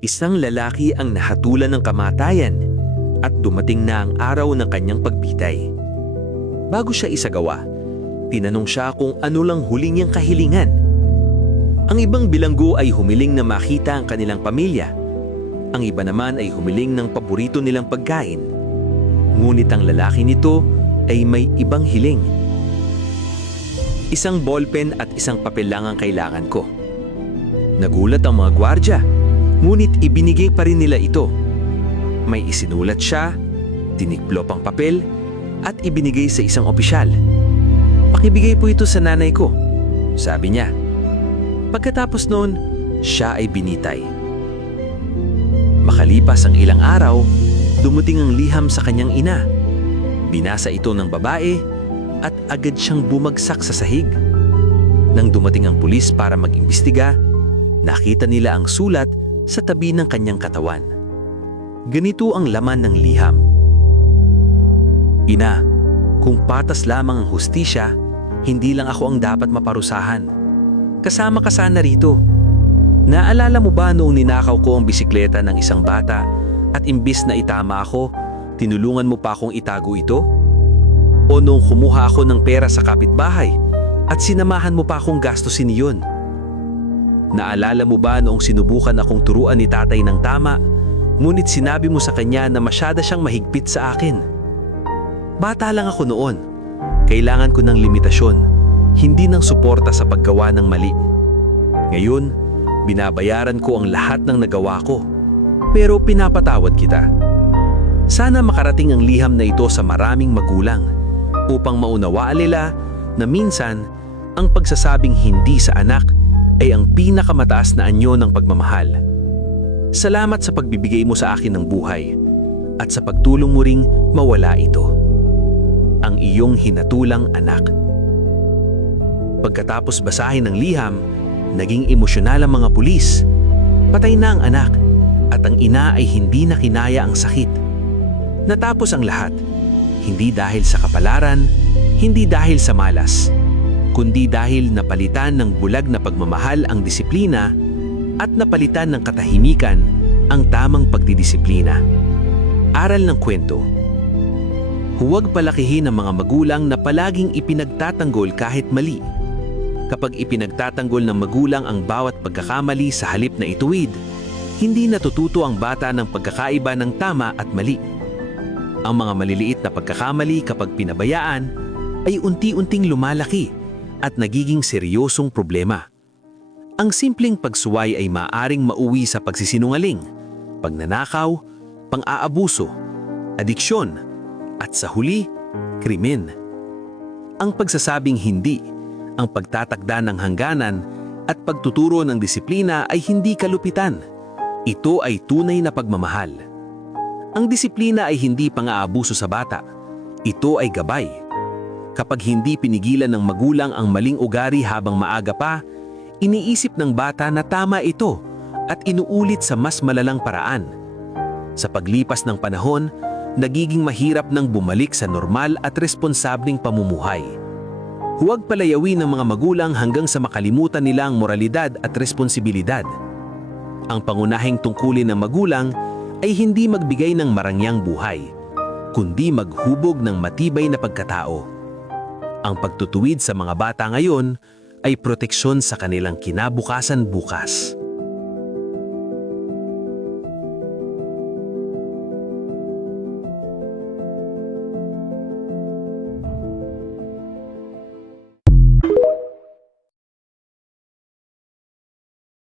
Isang lalaki ang nahatulan ng kamatayan at dumating na ang araw ng kanyang pagbitay. Bago siya isagawa, tinanong siya kung ano lang huling niyang kahilingan. Ang ibang bilanggo ay humiling na makita ang kanilang pamilya. Ang iba naman ay humiling ng paborito nilang pagkain. Ngunit ang lalaki nito ay may ibang hiling. Isang ballpen at isang papel lang ang kailangan ko. Nagulat ang mga gwardya, ngunit ibinigay pa rin nila ito. May isinulat siya, tiniklop ang papel, at ibinigay sa isang opisyal. "Pakibigay po ito sa nanay ko," sabi niya. Pagkatapos noon, siya ay binitay. Makalipas ang ilang araw, dumating ang liham sa kanyang ina. Binasa ito ng babae at agad siyang bumagsak sa sahig. Nang dumating ang pulis para mag-imbestiga, nakita nila ang sulat sa tabi ng kanyang katawan. Ganito ang laman ng liham. "Ina, kung patas lamang ang hustisya, hindi lang ako ang dapat maparusahan. Kasama ka sana rito. Naalala mo ba noong ninakaw ko ang bisikleta ng isang bata at imbis na itama ako, tinulungan mo pa akong itago ito? O noong kumuha ako ng pera sa kapitbahay at sinamahan mo pa akong gastusin iyon? Naalala mo ba noong sinubukan akong turuan ni tatay ng tama, ngunit sinabi mo sa kanya na masyada siyang mahigpit sa akin? Bata lang ako noon. Kailangan ko ng limitasyon, hindi ng suporta sa paggawa ng mali. Ngayon, binabayaran ko ang lahat ng nagawa ko, pero pinapatawad kita. Sana makarating ang liham na ito sa maraming magulang upang maunawaan nila na minsan ang pagsasabing hindi sa anak ay ang pinakamataas na anyo ng pagmamahal. Salamat sa pagbibigay mo sa akin ng buhay at sa pagtulong mo ring mawala ito. Ang iyong hinatulang anak." Pagkatapos basahin ng liham, naging emosyonal ang mga pulis. Patay na ang anak at ang ina ay hindi na kinaya ang sakit. Natapos ang lahat, hindi dahil sa kapalaran, hindi dahil sa malas, kundi dahil napalitan ng bulag na pagmamahal ang disiplina at napalitan ng katahimikan ang tamang pagdidisiplina. Aral ng kwento. Huwag palakihin ang mga magulang na palaging ipinagtatanggol kahit mali. Kapag ipinagtatanggol ng magulang ang bawat pagkakamali sa halip na ituwid, hindi natututo ang bata ng pagkakaiba ng tama at mali. Ang mga maliliit na pagkakamali kapag pinabayaan ay unti-unting lumalaki at nagiging seryosong problema. Ang simpleng pagsuway ay maaaring mauwi sa pagsisinungaling, pagnanakaw, pang-aabuso, adiksyon, at sa huli, krimen. Ang pagsasabing hindi, ang pagtatakda ng hangganan, at pagtuturo ng disiplina ay hindi kalupitan. Ito ay tunay na pagmamahal. Ang disiplina ay hindi pang-aabuso sa bata. Ito ay gabay. Kapag hindi pinigilan ng magulang ang maling ugali habang maaga pa, iniisip ng bata na tama ito at inuulit sa mas malalang paraan. Sa paglipas ng panahon, nagiging mahirap nang bumalik sa normal at responsableng pamumuhay. Huwag palayawin ng mga magulang hanggang sa makalimutan nila ang moralidad at responsibilidad. Ang pangunahing tungkulin ng magulang ay hindi magbigay ng marangyang buhay, kundi maghubog ng matibay na pagkatao. Ang pagtutuwid sa mga bata ngayon ay proteksyon sa kanilang kinabukasan bukas.